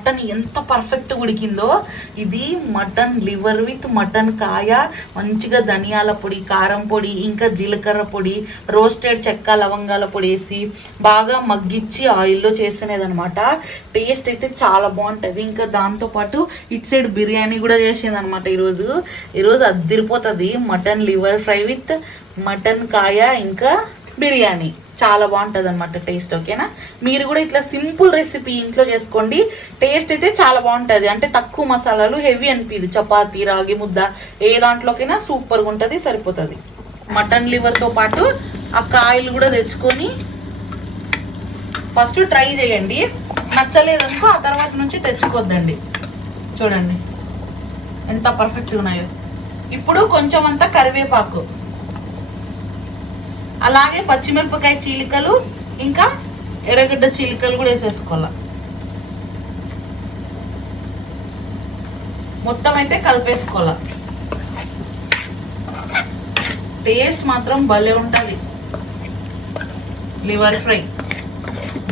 Mutton ఎంత perfect ఉడికిందో. ఇది మటన్ లివర్ విత్ మటన్ కాయ మంచిగా ధనియాల పొడి కారం పొడి ఇంకా జీలకర్ర పొడి రోస్టెడ్ చెక్క లవంగాల పొడి వేసి బాగా మగ్గిచ్చి ఆయిల్లో చేసినదనమాట. టేస్ట్ అయితే చాలా బాగుంటుంది. ఇంకా దాంతోపాటు ఇటు సైడ్ బిర్యానీ కూడా చేసిందనమాట ఈరోజు. ఈరోజు అద్దిరిపోతుంది mutton liver fry with mutton కాయ ఇంకా బిర్యానీ. చాలా బాగుంటుంది అనమాట టేస్ట్ ఓకేనా? మీరు కూడా ఇట్లా సింపుల్ రెసిపీ ఇంట్లో చేసుకోండి. టేస్ట్ అయితే చాలా బాగుంటుంది. అంటే తక్కువ మసాలాలు హెవీ అనిపిదు చపాతీ రాగి ముద్ద ఏ దాంట్లోకైనా సూపర్గా ఉంటుంది సరిపోతుంది. మటన్ లివర్తో పాటు ఆ కాయలు కూడా తెచ్చుకొని ఫస్ట్ ట్రై చేయండి. నచ్చలేదనుకో ఆ తర్వాత నుంచి తెచ్చుకోద్దండి. చూడండి. ఎంత పర్ఫెక్ట్గా ఉన్నాయో. ఇప్పుడు కొంచెం అంతా కరివేపాకు. అలాగే పచ్చిమిరపకాయ చీలికలు ఇంకా ఎర్రగడ్డ చీలికలు కూడా వేసేసుకోవాలి. మొత్తం అయితే కలిపేసుకోవాలి. టేస్ట్ మాత్రం భలే ఉంటుంది. Liver fry.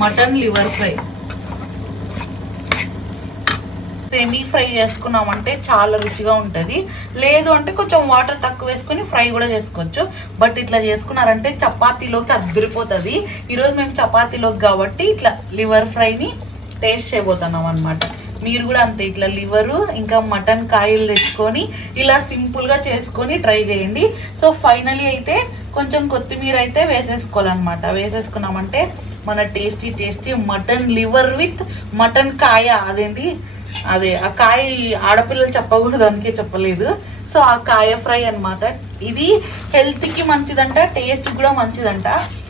Mutton liver fry. Semi fry చేసుకున్నామంటే చాలా రుచిగా ఉంటుంది. లేదు అంటే కొంచెం వాటర్ తక్కువ వేసుకొని ఫ్రై కూడా చేసుకోవచ్చు. బట్ ఇట్లా చేసుకున్నారంటే చపాతీలోకి అద్దరిపోతుంది. ఈరోజు మేము చపాతీలోకి కాబట్టి ఇట్లా లివర్ ఫ్రైని టేస్ట్ చేయబోతున్నాం అనమాట మీరు కూడా అంతే ఇట్లా లివరు ఇంకా మటన్ కాయలు తెచ్చుకొని ఇలా సింపుల్గా చేసుకొని ట్రై చేయండి. సో ఫైనలీ అయితే కొంచెం కొత్తిమీర అయితే వేసేసుకోవాలన్నమాట. వేసేసుకున్నామంటే మన tasty tasty mutton liver with mutton కాయ. అదేంటి? అదే ఆ కాయ ఆడపిల్లలు చెప్పకూడదు అందుకే చెప్పలేదు. సో ఆ కాయ ఫ్రై అన్నమాట. ఇది హెల్త్కి మంచిదంట టేస్ట్ కూడా మంచిదంట.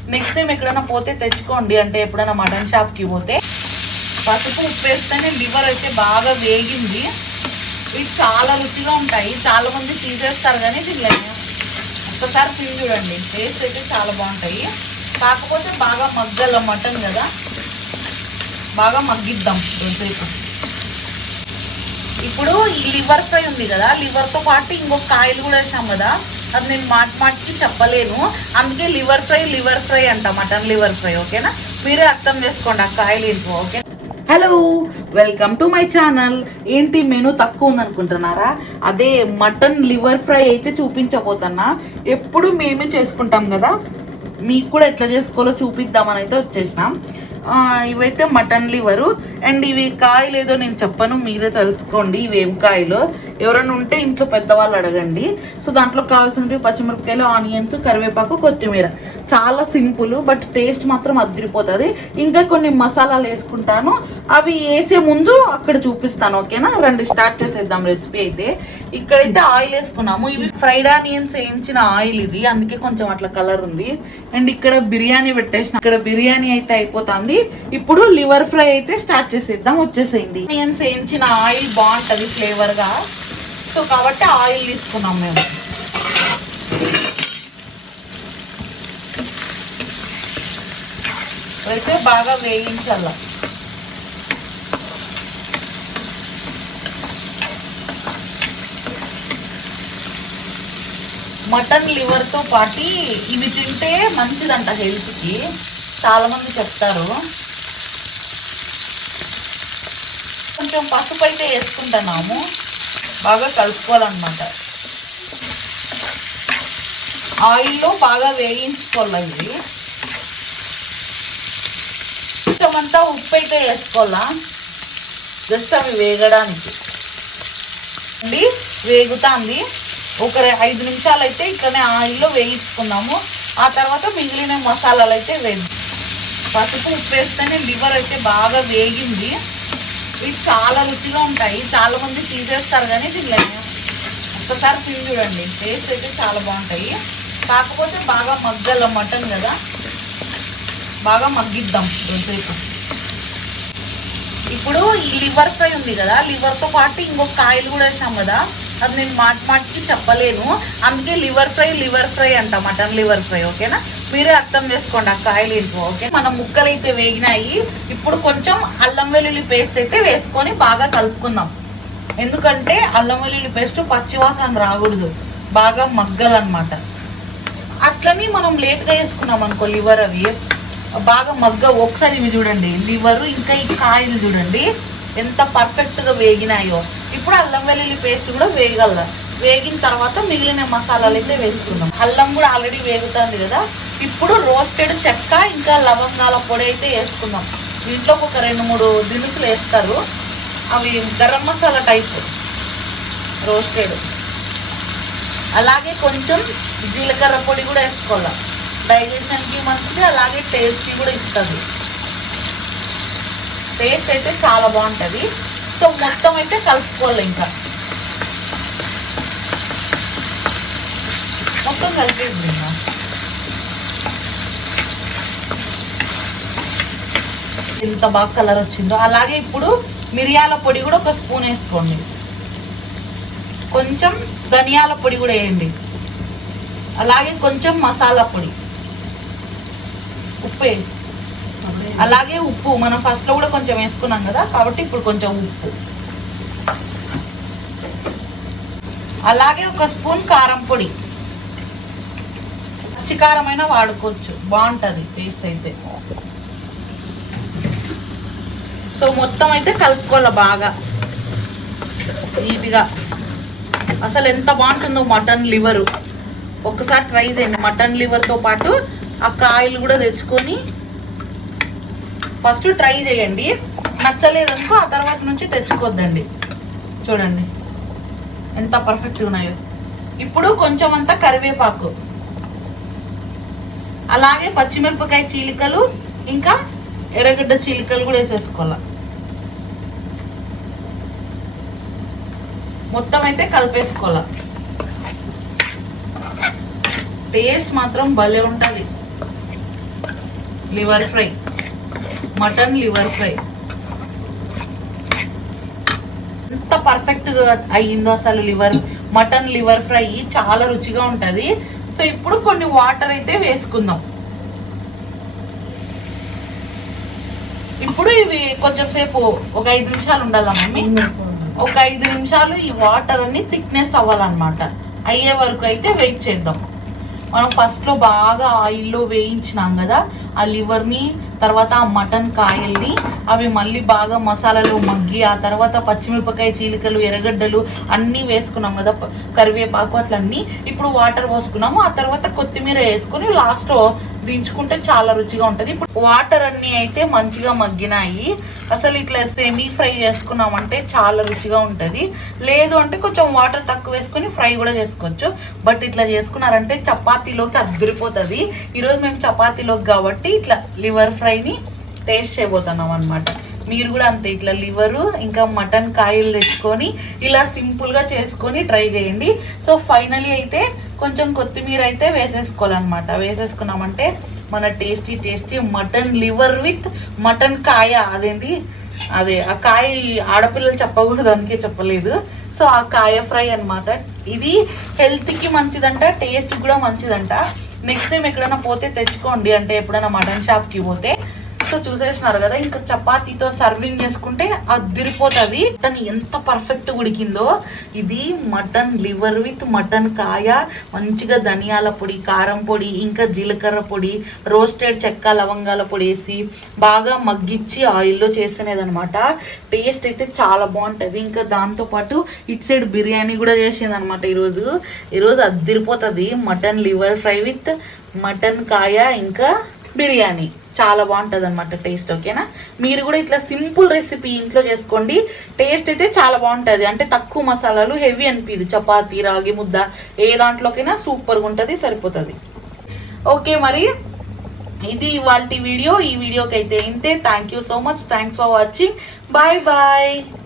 నెక్స్ట్ టైం ఎక్కడైనా పోతే తెచ్చుకోండి. అంటే ఎప్పుడైనా మటన్ షాప్కి పోతే. పసుపు ఉప్పు వేస్తేనే లివర్ అయితే బాగా వేగింది. ఇవి చాలా రుచిగా ఉంటాయి. చాలా మంది తీసేస్తారు కానీ తినలేము. ఒక్కసారి తిని చూడండి. టేస్ట్ అయితే చాలా బాగుంటాయి. కాకపోతే బాగా మగ్గల మటన్ కదా. బాగా మగ్గిద్దాం. రోజుసేపు ఇప్పుడు ఈ లివర్ ఫ్రై ఉంది కదా లివర్తో పాటు ఇంకొక కాయలు కూడా వేసాం కదా అది నేను మాట మాటికి చెప్పలేను. అందుకే లివర్ ఫ్రై లివర్ ఫ్రై అంట మటన్ లివర్ ఫ్రై ఓకేనా? మీరే అర్థం చేసుకోండి ఆ కాయలు ఏంటో okay? Hello welcome to my channel. ఏంటి మెనూ తక్కువ ఉందనుకుంటున్నారా అదే మటన్ లివర్ ఫ్రై అయితే చూపించబోతున్నా. ఎప్పుడు మేమే చేసుకుంటాం కదా. మీకు కూడా ఎట్లా చేసుకోవాలో చూపిద్దామని అయితే వచ్చేసినాం. ఇవైతే మటన్ లివరు. అండ్ ఇవి కాయలు ఏదో నేను చెప్పను మీరే తెలుసుకోండి ఇవి ఏం కాయలు. ఎవరైనా ఉంటే ఇంట్లో పెద్దవాళ్ళు అడగండి. సో దాంట్లో కావాల్సినవి పచ్చిమిరపకాయలు ఆనియన్స్ కరివేపాకు కొత్తిమీర. చాలా సింపుల్ బట్ టేస్ట్ మాత్రం అదిరిపోతుంది. ఇంకా కొన్ని మసాలాలు వేసుకుంటాను. అవి వేసే ముందు అక్కడ చూపిస్తాను ఓకేనా? రండి స్టార్ట్ చేసేద్దాం రెసిపీ అయితే. ఇక్కడైతే ఆయిల్ వేసుకున్నాము. ఇవి ఫ్రైడ్ ఆనియన్స్ వేయించిన ఆయిల్ ఇది అందుకే కొంచెం అట్లా కలర్ ఉంది. అండ్ ఇక్కడ బిర్యానీ పెట్టేసిన ఇక్కడ బిర్యానీ అయితే అయిపోతుంది. ఇప్పుడు లివర్ ఫ్రై అయితే స్టార్ట్ చేసేద్దాం వచ్చేసేయండి. ఆనియన్స్ వేయించిన ఆయిల్ బాగుంటది ఫ్లేవర్గా సో కాబట్టి ఆయిల్ తీసుకున్నాం మేము. అయితే బాగా వేయించాల. మటన్ లివర్తో పాటు ఇవి తింటే మంచిదంట హెల్త్ చాలామంది చాలా మంది చెప్తారు. కొంచెం పసుపు అయితే వేసుకుంటున్నాము. బాగా కలుపుకోవాలన్నమాట. ఆయిల్లో బాగా వేయించుకోవాలి ఇది కొంచెం అంతా ఉప్పు అయితే వేసుకోవాలా? జస్ట్ అవి వేగడానికి. అండి వేగుతాంది. ఒక ఐదు నిమిషాలు అయితే ఇక్కడనే ఆయిల్లో వేయించుకున్నాము. ఆ తర్వాత మిగిలిన మసాలాలు అయితే వేద్దాం పసుపు ఉప్పు వేస్తేనే లివర్ అయితే బాగా వేగింది. ఇవి చాలా రుచిగా ఉంటాయి. చాలా మంది తీసేస్తారు కానీ తినలేము. ఒక్కసారి తిని చూడండి. టేస్ట్ అయితే చాలా బాగుంటాయి. కాకపోతే బాగా మగ్గల మటన్ కదా. బాగా మగ్గిద్దాం రోజుసేపు ఇప్పుడు ఈ లివర్ ఫ్రై ఉంది కదా. లివర్తో పాటు ఇంకొక కాయలు కూడా వేసాం కదా. అది నేను మాట మాటికి చెప్పలేను. అందుకే లివర్ ఫ్రై లివర్ ఫ్రై అంట మటన్ లివర్ ఫ్రై. ఓకేనా? మీరే అర్థం చేసుకోండి ఆ కాయలు ఏంటో ఓకే? మన ముక్కలు అయితే వేగినాయి ఇప్పుడు కొంచెం అల్లం వెల్లుల్లి పేస్ట్ అయితే వేసుకొని బాగా కలుపుకుందాం. ఎందుకంటే అల్లం వెల్లుల్లి పేస్ట్ పచ్చివాసన రాకూడదు బాగా మగ్గలన్నమాట. అట్లని మనం లేట్గా వేసుకున్నాం అనుకో లివర్ అవి. బాగా మగ్గ ఒకసారి ఇవి చూడండి లివర్ ఇంకా ఈ కాయలు చూడండి ఎంత పర్ఫెక్ట్గా వేగినాయో. ఇప్పుడు అల్లం వెల్లుల్లి పేస్ట్ కూడా వేయగలదా వేగిన తర్వాత మిగిలిన మసాలాలు అయితే వేసుకుందాం. అల్లం కూడా ఆల్రెడీ వేగుతుంది కదా. ఇప్పుడు రోస్టెడ్ చెక్క ఇంకా లవంగాల పొడి అయితే వేసుకుందాం. దీంట్లో ఒక రెండు మూడు దినుసులు వేస్తారు. అవి గరం మసాలా టైప్ రోస్టెడ్. అలాగే కొంచెం జీలకర్ర పొడి కూడా వేసుకోవాలి. డైజెషన్కి మంచిది అలాగే టేస్ట్కి కూడా ఇస్తుంది. టేస్ట్ అయితే చాలా బాగుంటుంది. సో మొత్తం అయితే కలుపుకోవాలి ఇంకా. మొత్తం కలిపేది ఎంత బాగా కలర్ వచ్చిందో. అలాగే ఇప్పుడు మిరియాల పొడి కూడా ఒక స్పూన్ వేసుకోండి. కొంచెం ధనియాల పొడి కూడా వేయండి. అలాగే కొంచెం మసాలా పొడి. ఉప్పు. వేయండి అలాగే ఉప్పు. మనం ఫస్ట్లో కూడా కొంచెం వేసుకున్నాం కదా కాబట్టి ఇప్పుడు కొంచెం ఉప్పు. అలాగే ఒక స్పూన్ కారం పొడి. పచ్చికారమైన వాడుకోవచ్చు. బాగుంటుంది టేస్ట్ అయితే. సో మొత్తం అయితే కలుపుకోవాలి బాగా? నీట్గా అసలు ఎంత బాగుంటుందో మటన్ లివరు. ఒక్కసారి ట్రై చేయండి. మటన్ లివర్తో పాటు ఆ కాయలు కూడా తెచ్చుకొని ఫస్ట్ ట్రై చేయండి. నచ్చలేదనుకో ఆ తర్వాత నుంచి తెచ్చుకోద్దండి చూడండి. ఎంత పర్ఫెక్ట్గా ఉన్నాయో. ఇప్పుడు కొంచెం అంతా కరివేపాకు. అలాగే పచ్చిమిరపకాయ చీలికలు ఇంకా ఎర్రగడ్డ చీలికలు కూడా వేసేసుకోవాలి. మొత్తం అయితే కలిపేసుకోవాలి. టేస్ట్ మాత్రం భలే ఉంటుంది. Liver fry mutton liver fry. ఎంత పర్ఫెక్ట్గా అయ్యిందో అసలు లివర్ మటన్ లివర్ ఫ్రై. చాలా రుచిగా ఉంటుంది. సో ఇప్పుడు కొన్ని వాటర్ అయితే వేసుకుందాం. ఇప్పుడు ఇవి కొంచెం సేపు ఒక ఐదు నిమిషాలు ఉండాలా మమ్మీ? ఒక ఐదు నిమిషాలు ఈ వాటర్ అన్ని థిక్నెస్ అవ్వాలన్నమాట. అయ్యే వరకు అయితే వెయిట్ చేద్దాం. మనం ఫస్ట్లో బాగా ఆయిల్లో వేయించినాం కదా ఆ లివర్ని తర్వాత ఆ మటన్ కాయల్ని అవి మళ్ళీ బాగా మసాలాలు మగ్గి ఆ తర్వాత పచ్చిమిరపకాయ చీలికలు ఎర్రగడ్డలు అన్నీ వేసుకున్నాం కదా కరివేపాకు అట్లన్నీ. ఇప్పుడు వాటర్ పోసుకున్నాము. ఆ తర్వాత కొత్తిమీర వేసుకొని లాస్ట్లో దించుకుంటే చాలా రుచిగా ఉంటుంది. ఇప్పుడు వాటర్ అన్నీ అయితే మంచిగా మగ్గినాయి. అసలు ఇట్లా సెమీ ఫ్రై చేసుకున్నామంటే చాలా రుచిగా ఉంటుంది. లేదు అంటే కొంచెం వాటర్ తక్కువ వేసుకొని ఫ్రై కూడా చేసుకోవచ్చు. బట్ ఇట్లా చేసుకున్నారంటే చపాతీలోకి అద్దరిపోతుంది. ఈరోజు మేము చపాతీలోకి కాబట్టి ఇట్లా లివర్ ఫ్రైని టేస్ట్ చేయబోతున్నాం అనమాట మీరు కూడా అంతే ఇట్లా లివరు ఇంకా మటన్ కాయలు తెచ్చుకొని ఇలా సింపుల్గా చేసుకొని ట్రై చేయండి. సో ఫైనలీ అయితే కొంచెం కొత్తిమీర అయితే వేసేసుకోవాలన్నమాట. వేసేసుకున్నామంటే మన tasty tasty mutton liver with mutton కాయ. అదేంటి? అదే ఆ కాయ ఆడపిల్లలు చెప్పకూడదు అందుకే చెప్పలేదు. సో ఆ కాయ ఫ్రై అన్నమాట. ఇది హెల్త్కి మంచిదంట టేస్ట్ కూడా మంచిదంట. నెక్స్ట్ టైం ఎక్కడైనా పోతే తెచ్చుకోండి. అంటే ఎప్పుడైనా మటన్ షాప్కి పోతే. సో చూసేసినారు కదా ఇంకా చపాతీతో సర్వింగ్ చేసుకుంటే అదిరిపోతుంది. మటన్ ఎంత పర్ఫెక్ట్ ఉడికిందో. ఇది మటన్ లివర్ విత్ మటన్ కాయ మంచిగా ధనియాల పొడి కారం పొడి ఇంకా జీలకర్ర పొడి రోస్టెడ్ చెక్క లవంగాల పొడి వేసి బాగా మగ్గిచ్చి ఆయిల్లో చేసినదనమాట. టేస్ట్ అయితే చాలా బాగుంటుంది. ఇంకా దాంతోపాటు ఇట్ సైడ్ బిర్యానీ కూడా చేసిందనమాట ఈరోజు. ఈరోజు అదిరిపోతుంది. Mutton liver fry with mutton కాయ ఇంకా బిర్యానీ. చాలా బాగుంటుంది అనమాట టేస్ట్ ఓకేనా? మీరు కూడా ఇట్లా సింపుల్ రెసిపీ ఇంట్లో చేసుకోండి. టేస్ట్ అయితే చాలా బాగుంటుంది. అంటే తక్కువ మసాలాలు హెవీ అనిపిదు చపాతీ రాగి ముద్ద ఏ దాంట్లోకైనా సూపర్గా ఉంటుంది సరిపోతుంది. ఓకే మరి? ఇది ఇవాళ వీడియో. ఈ వీడియోకి అయితే ఇంతే. Thank you so much thanks for watching bye bye